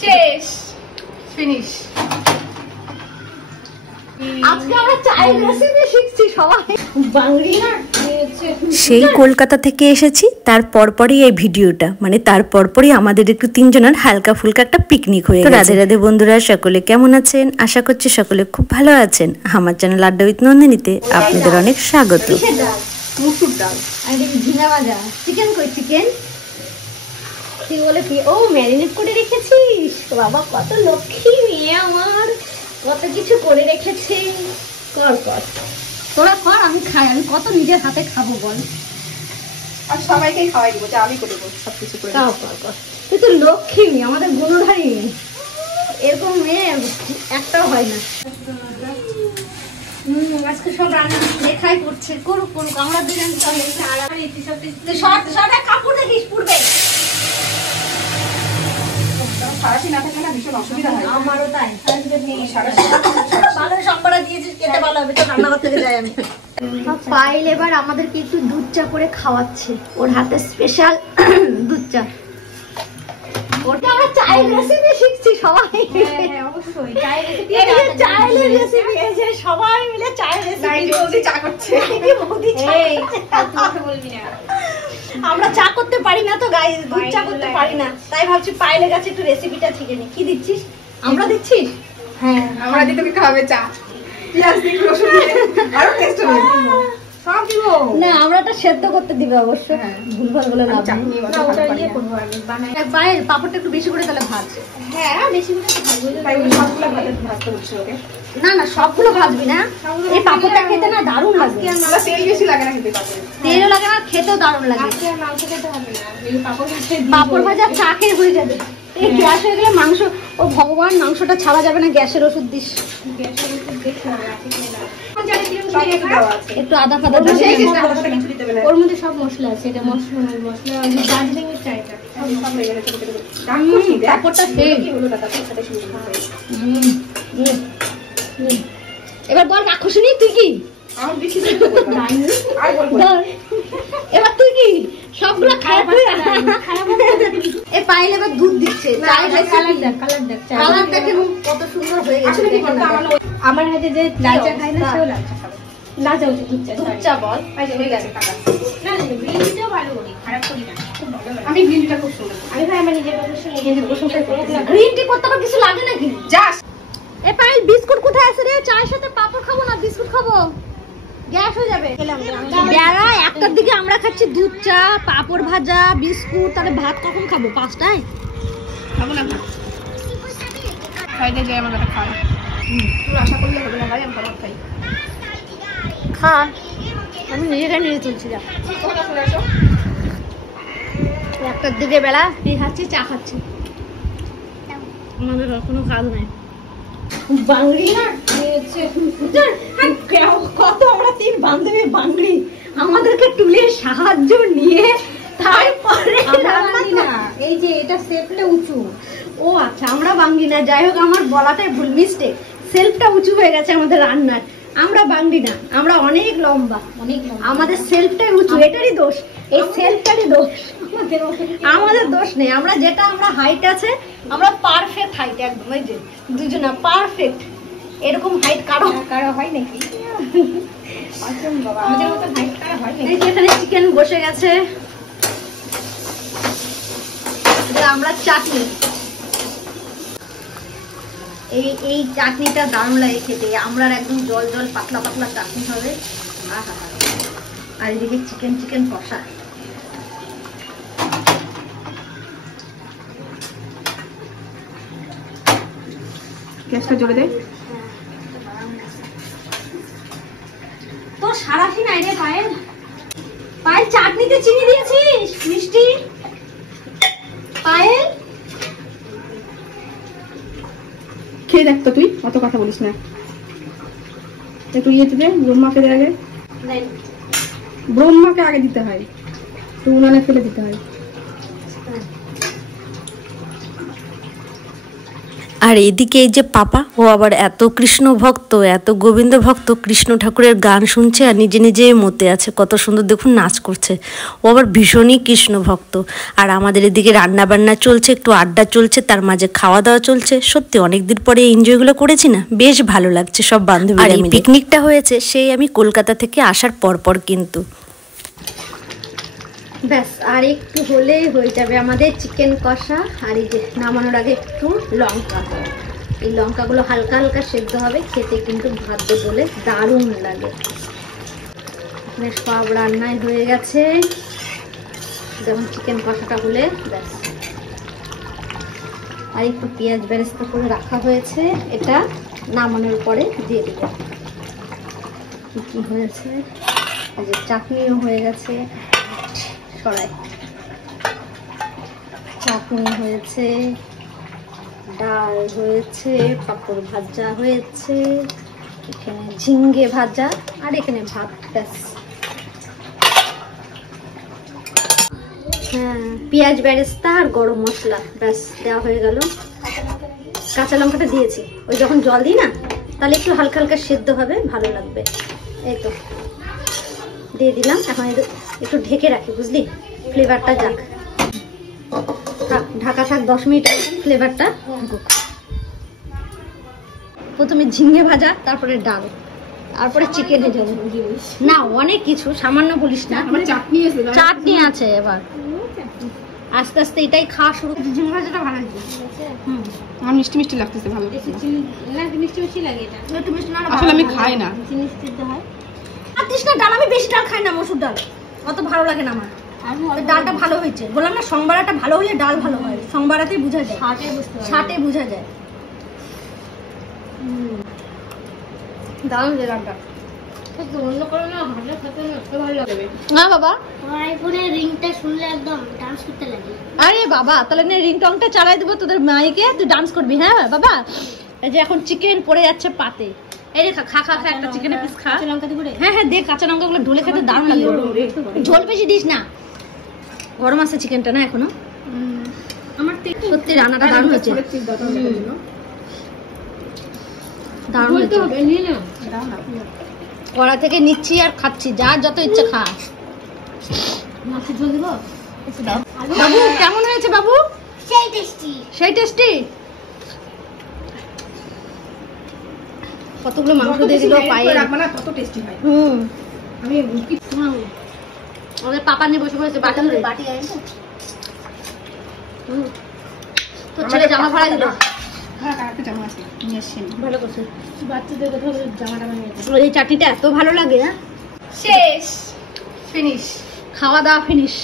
শেষ ফিনিশ। সেই কলকাতা থেকে এসেছি, তার পরপরই এই ভিডিওটা, মানে তার পরপরই আমাদের একটু তিনজনের হালকা ফুলকা একটা পিকনিক হয়ে গেছে। রাধে রাধে বন্ধুরা, সকলে কেমন আছেন? আশা করছি সকলে খুব ভালো আছেন। আমার চ্যানেল আড্ডা উইথ নন্দিনীতে আপনাদের অনেক স্বাগত। মুসুর ডাল আর ঝিঙা ভাজা, চিকেন কই চিকেন তুই বলে কি ও ম্যারিনেট করে রেখেছিস? বাবা কত লক্ষ্মী মেয়ে আমার, কত কিছু করে রেখেছি। কর কর তোরা কর, আমি খাই, আমি কত নিজের হাতে খাবো বল। আর সবাইকেই খাওয়াই দিব, যা আমি করে দেবো সবকিছু করে। তুই তো লক্ষ্মী মেয়ে, আমাদের গুণধারী মেয়ে, এরকম মেয়ে একটাও হয় না। আজকে সব রান্না লেখাই করছে, করুক করুক, আমরা দুজন চলে কাপড় দেখিস পূর্বে। সারাশি না থাকলে না ভীষণ অসুবিধা হয়। আমারও তাই, ভালো সম্পরা দিয়েছিস, খেতে ভালো হবে তো, রান্নাঘর থেকে যাই আমি। পাইল এবার আমাদেরকে একটু দুধ চা করে খাওয়াচ্ছে, ওর হাতে স্পেশাল দুধ চা। ওটা আমরা চায়ের রেসিপি শিখছি সবাই। অবশ্যই চায়ের রেসিপি, চায়ের রেসিপি এই যে সবাই মিলে চায়ের রেসিপি। বৌদি চা করছে, বৌদি চা বলবি না, আমরা চা করতে পারি না তো গাইস, দুধ চা করতে পারি না, তাই ভাবছি পাইলের কাছে একটু রেসিপিটা শিখে নি। কি দিচ্ছিস? আমরা দিচ্ছিস? হ্যাঁ আমরা দিতে খাওয়াবে চা, পেঁয়াজ দিয়ে রসুন দিয়ে আরো টেস্ট হবে। সব দিব না, আমরা তো সেদ্ধ করতে দিবে অবশ্য, ভুলভাল বলে লাভ নেই। না ওটা ইয়ে করব আমি বানাই। পায়েল পাপড়টা একটু বেশি করে তাহলে ভাজ। হ্যাঁ বেশি করে ভাজবো, তাই সবগুলো ভাজতে হচ্ছে ওকে। না না সবগুলো ভাজবি না, এই পাপড়টা খেতে না দারুণ লাগে। আমরা তেল বেশি লাগে না খেতে, পাপড়ে তেলও লাগে না, খেতেও দারুণ লাগে। আজকে আর মাংস খেতে হবে না, এই পাপড় ভাজতে পাপড় ভাজা চা খেয়ে হয়ে যাবে। এই গ্যাস হয়ে গেলে মাংস, ও ভগবান মাংসটা ছাড়া যাবে না, গ্যাসের ওষুধ দিস। গ্যাসের ওষুধ দেখতে হবে আছে কিনা। একটু আদা ফাদা ওর মধ্যে সব মশলা আছে, এটা মশলা দার্জিলিং এর চাইটা কাপড়টা এবার বল রাক্ষসিনী তুই কি? এবার তুই কি সবগুলো খারাপ এ পাইল এবার দুধ দিচ্ছে, কালারটা কেমন কত সুন্দর হয়ে গেছে। আমার হাতে যে লাল চা খাই না সেও লাল চা খাবে, লাল চা হচ্ছে দুধ চা বল। হয়ে গেছে টাকা। না না গ্রিন টিটাও ভালো করি, খারাপ করি না, খুব ভালো লাগে। আমি গ্রিন টিটা খুব সুন্দর করি, আমি ভাই আমার নিজের প্রশংসা করি। গ্রিন টি করতে আবার কিছু লাগে নাকি? জাস্ট এ পাইল বিস্কুট কোথায় আছে রে? চায়ের সাথে পাপড় খাবো না, বিস্কুট খাবো, গ্যাস হয়ে যাবে। বেলা 1টার দিকে আমরা খাচ্ছি দুধ চা, পাপড় ভাজা, বিস্কুট, তাহলে ভাত কখন খাবো? 5টায় খাবো না ভাত, খাইতে যাই আমার কথা খাই। তুই আশা করলে হবে না ভাই, আমি ভাত খাই। খা, আমি নিজেরাই নিয়ে চলছি। যা 1টার দিকে বেলা তুই খাচ্ছি, চা খাচ্ছি, আমাদের কোনো কাজ নেই। বাঙড়ি না কত আমরা 3 বান্ধবী বাঙড়ি, আমাদেরকে টুলের সাহায্য নিয়ে তারপরে না, এই যে এটা সেলফটা উঁচু। ও আচ্ছা আমরা বাঙড়ি না, যাই হোক আমার বলাটাই ভুল, মিস্টেক। সেলফটা উঁচু হয়ে গেছে আমাদের রান্নার, আমরা বাঙড়ি না, আমরা অনেক লম্বা, আমাদের সেলফটাই উঁচু, এটারই দোষ, এই সেলফটারই দোষ, আমাদের দোষ নেই। আমরা যেটা আমরা হাইট আছে, আমরা পারফেক্ট হাইট, একদম এই যে দুজনা পারফেক্ট, এরকম হাইট কারো কারো হয় নাকি? আমাদের মতো হাইট কারা হয় নাকি? এই যে এখানে চিকেন বসে গেছে, আমরা চাটনি, এই চাটনিটা দারুণ লাগে খেতে, আমরা একদম জল জল পাতলা পাতলা চাটনি হবে। আর এদিকে চিকেন কষা। গ্যাসটা জোরে দে। তো সারাশি নাই রে পায়েল, পায়েল চাটনিতে চিনি দিয়েছিস মিষ্টি? পায়েল খেয়ে দেখ তো, তুই অত কথা বলিস না, একটু ইয়েতে দে, ব্রহ্মাকে দে আগে, ব্রহ্মাকে আগে দিতে হয়, তো উনানে ফেলে দিতে হয়। আর এদিকে এই যে পাপা, ও আবার এত কৃষ্ণ ভক্ত, এত গোবিন্দ ভক্ত, কৃষ্ণ ঠাকুরের গান শুনছে আর নিজে নিজে মতে আছে। কত সুন্দর দেখুন নাচ করছে। ও আবার ভীষণই কৃষ্ণ ভক্ত। আর আমাদের এদিকে রান্না বান্না চলছে, একটু আড্ডা চলছে, তার মাঝে খাওয়া দাওয়া চলছে। সত্যি অনেকদিন পরে এনজয়গুলো করেছি না, বেশ ভালো লাগছে সব বান্ধবীরা মিলে। পিকনিকটা হয়েছে সেই আমি কলকাতা থেকে আসার পরপর কিন্তু। ব্যাস আর একটু হলেই হয়ে যাবে আমাদের চিকেন কষা। আর এই যে নামানোর আগে একটু লঙ্কা, এই লঙ্কাগুলো হালকা হালকা সেদ্ধ হবে, খেতে কিন্তু ভাত বলে দারুণ লাগে। এখানে সব রান্নাই হয়ে গেছে, যেমন চিকেন কষাটা হলে ব্যাস। আর একটু পেঁয়াজ বেরেস্তা করে রাখা হয়েছে, এটা নামানোর পরে দিয়ে দিব। কি হয়েছে, এই যে চাটনিও হয়ে গেছে, সরাই চাটনি হয়েছে, ডাল হয়েছে, পাঁপড় ভাজা হয়েছে, এখানে ঝিঙ্গে ভাজা, আর এখানে ভাত। ব্যাস। হ্যাঁ, পেঁয়াজ বেরেস্তা আর গরম মশলা ব্যাস দেওয়া হয়ে গেল। কাঁচা লঙ্কাটা দিয়েছি, ওই যখন জল দিই না তাহলে একটু হালকা হালকা সেদ্ধ হবে, ভালো লাগবে। এই তো দিয়ে দিলাম। এখন একটু ঢেকে রাখি, বুঝলি, ফ্লেভারটা যাক। ঢাকা থাক 10 মিনিট, ফ্লেভারটা ঢুকুক। প্রথমে ঝিঙে ভাজা, তারপরে ডাল, তারপরে চিকেনে যাবো। না অনেক কিছু, সামান্য বলিস না, চাটনি আছে। এবার আস্তে আস্তে এটাই খাওয়া শুরু। ঝিঙে ভাজাটা ভালো লাগছে, আমার মিষ্টি মিষ্টি লাগতেছে, ভালো লাগছে না? মিষ্টি মিষ্টি লাগে এটা, একটু মিষ্টি না, আসলে আমি খাই না, মিষ্টি দিতে হয়। আর তৃষ্ণা ডাল, আমি বেশি ডাল খাই না, মসুর ডাল অত ভালো লাগে না আমার। ডালটা ভালো হয়েছে, বললাম না সংবারাটা ভালো হলে ডাল ভালো হয়, সংবারাতেই বোঝা যায়, ছাটে বোঝা যায়। দারুণ যে ডালটা, অন্য করে না ভালো খেতে ভালো লাগবে না বাবা। আইফোনে রিংটা শুনলে একদম ডান্স করতে লাগে। আরে বাবা, তাহলে না রিংটংটা চালাই দেবো তোদের মাইকে, তুই ডান্স করবি। হ্যাঁ বাবা, এই যে এখন চিকেন পড়ে যাচ্ছে পাতে, এই রে খা খা খা, একটা চিকেনের পিস খা। কাঁচা লঙ্কা দিয়ে, হ্যাঁ হ্যাঁ দে, কাঁচা লঙ্কা গুলো ঢুলে খেতে দারুণ লাগে। ঝোল বেশি দিস না, গরম আছে চিকেনটা না এখনো। আমার সত্যি রান্নাটা দারুণ হয়েছে, দারুণ হয়েছে। কড়া থেকে নিচ্ছি আর খাচ্ছি, যার যত ইচ্ছা খা। বাবু কেমন হয়েছে বাবু? সেই টেস্টি, সেই টেস্টি। কতগুলো মাংস দিয়ে দিল পায়ে, কত টেস্টি হয়। আমি ওদের পাপা নিয়ে বসে পড়েছে, বাটি ধরে বাটি আয় তো ছেলে জামা ভাড়া দিল। ভালো করছে, বাচ্চাদের কোথাও জামা টামা নিয়ে। এই চাটনিটা এত ভালো লাগে, শেষ ফিনিশ, খাওয়া দাওয়া ফিনিশ।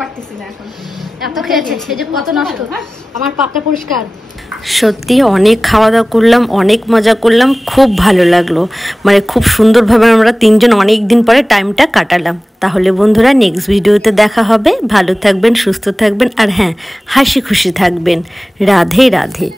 পারতেছি না এখন, এত খেয়েছে, সেই যে কত নষ্ট। আমার পাতটা পরিষ্কার। সত্যি অনেক খাওয়া দাওয়া করলাম, অনেক মজা করলাম, খুব ভালো লাগলো। মানে খুব সুন্দরভাবে আমরা তিনজন অনেক দিন পরে টাইমটা কাটালাম। তাহলে বন্ধুরা নেক্সট ভিডিওতে দেখা হবে। ভালো থাকবেন, সুস্থ থাকবেন, আর হ্যাঁ হাসি খুশি থাকবেন। রাধে রাধে।